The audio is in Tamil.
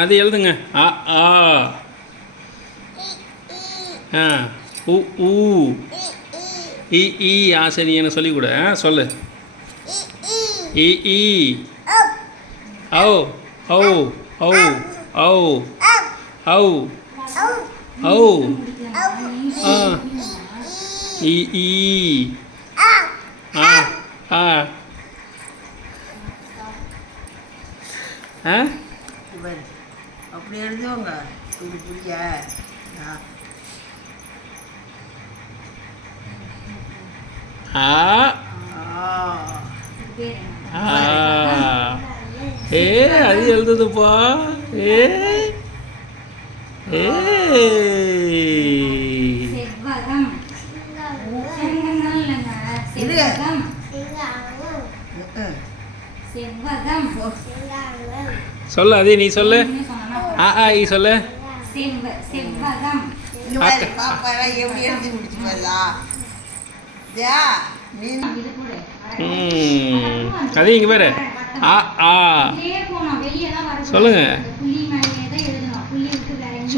அது எழுதுங்க. அ ஆ ஆ உ ஊ இ ஈ சரி எனக்கு சொல்லிக் கொடு. சொல்லு. இ ஈ ஔ ஔ ஔ ஔ ஔ ஔ ஆ இ ஈ ஆ ஆ ஆ அப்படி எழுதுவாங்க. இப்படி புரிய ஆ ஏ அது எழுதுதுப்பா. ஏ ஏ சொல்லு. அதே நீ சொல்லு. ஈ சொல்லு. பாப்பா எப்படி எழுதி முடிச்சு போதா அதே இங்கே பேர் ஆ ஆ சொல்லுங்க.